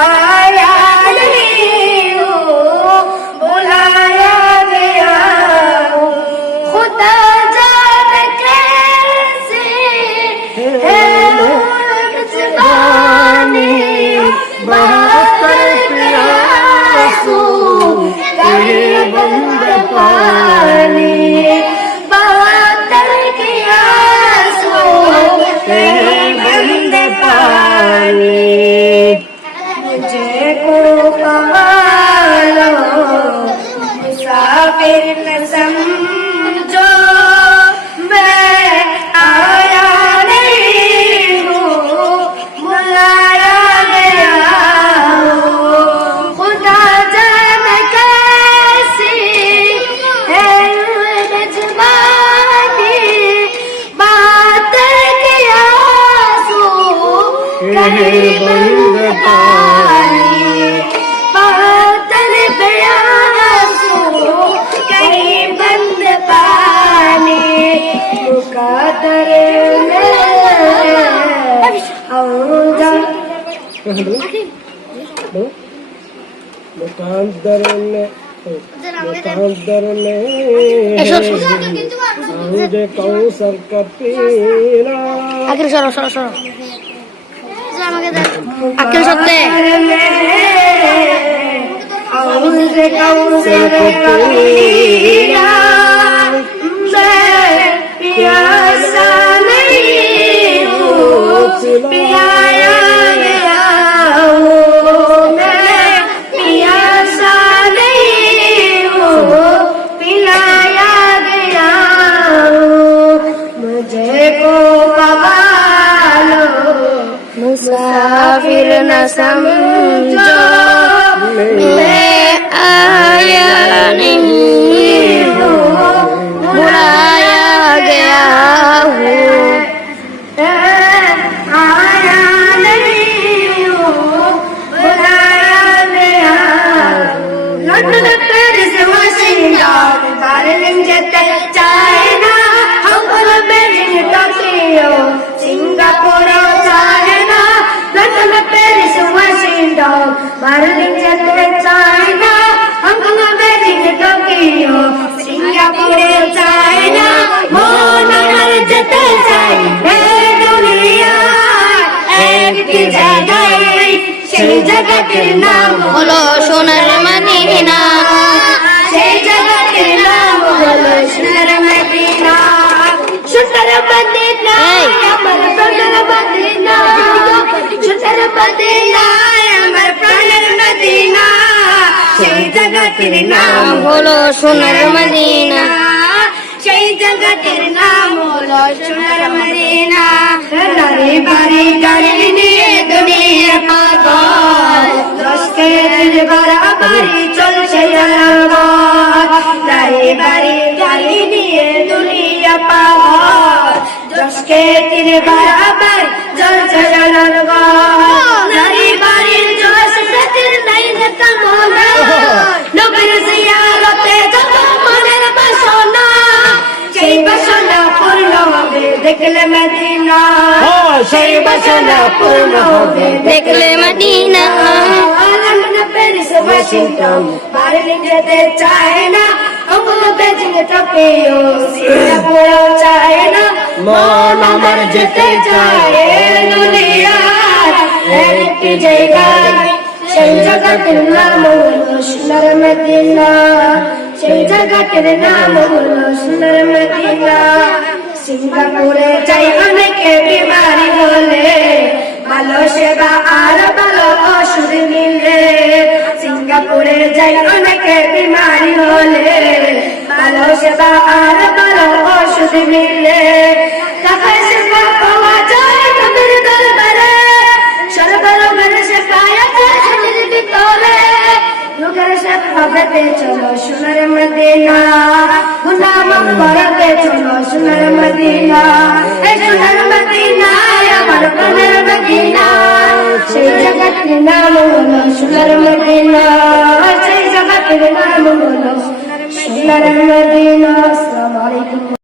आया नहीं हूँ, बुलाया गया हूँ, खुदा जाने कैसे है जुबानी, बहत्तर प्यासू तेरे बंद पानी, बहत्तर प्यासू तेरे बंद पानी, मुझे को कमालो मुसाफिर न समझो, मैं आया नहीं हूँ, बुलाया गया हूँ, खुदा जाने कैसी है मेजबानी, बात किया सो कहीं बंद पानी, बादल प्यासो कहीं बंद पानी, मुकद्दर में औजा मुकद्दर में मुझे कौसर का पीना, আকিল সত্যি मुझे कौसर का पीना, मैं प्यासा नहीं हूँ, पिलाया गया हूँ, मैं प्यासा नहीं हूँ, पिलाया गया हूँ, मुझे को कबालो मुसाफिर न समझो, मैं आया नहीं हूँ, बुलाया गया हूँ, आया नहीं हूँ, बुलाया गया हूँ, लंदन पेरिस वाशिंगटन बर्लिन जेते China Hong Kong Beijing Tokyo Singapore China, London Paris Washington Berlin जेते China Hong Kong Beijing Tokyo Singapore China, মন আমার যেতে চাই এই দুনিয়া একটি জায়গায়, সেই জায়গাটির নাম হলো সোনার মদিনা, সেই জায়গাটির নাম হলো সোনার মদিনা, সোনার মদিনা আমার প্রাণের মদিনা, সোনার মদিনা আমার প্রাণের মদিনা, সেই জায়গাটির নাম হলো সোনার মদিনা, সেই জায়গাটির নাম হলো সোনার মদিনা, নারী বাড়ি গাড়ি নিয়ে দুনিয়া পাগল, দশকে দিল বাড়াবাড়ি চলছে আলামত, নারী বাড়ি গাড়ি নিয়ে দুনিয়া পাগল, দশকে দিল বাড়াবাড়ি চলছে আলামত, নারী বাড়ির জোশ প্রতির নাই নেতা মোলা, নবীর জিয়ারতে যত মনের বাসনা, সেই বাসনা পূর্ণ হবে দেখলে মদিনা, সেই বাসনা পূর্ণ হবে দেখলে Medina, London Paris Washington Berlin যেতে চায় না, হাংকং বেজিং টোকিও সিঙ্গাপুর চায় না, মন আমার যেতে চায় দুনিয়ার একটি জায়গায়, সেই জায়গাটির নাম হলো সোনার মদিনা, সেই জায়গাটির নাম হলো সোনার মদিনা, সিঙ্গাপুরে যাই অনেকে বিমারি বলে, ভালো সেবা আর ভালো ওষুধ মিলে, সিঙ্গাপুরে যাই অনেকে বিমারি বলে, ভালো সেবা আর ভালো ওষুধ মিলে, টাকায় সেবা পাওয়া যায় নবীর দরবারে, সর্বরোগের সেবায় যায় হাতের ভিতরে, রোগের সেবা পেতে চলো সোনার মদিনা, গুনাহ মাফ করাতে চলো সোনার মদিনা, এই সোনার মদিনা আমার প্রাণের মদিনা, সেই জায়গাটির নাম হলো সোনার মদিনা, সেই জায়গাটির নাম হলো সোনার মদিনা। আসসালামু আলাইকুম।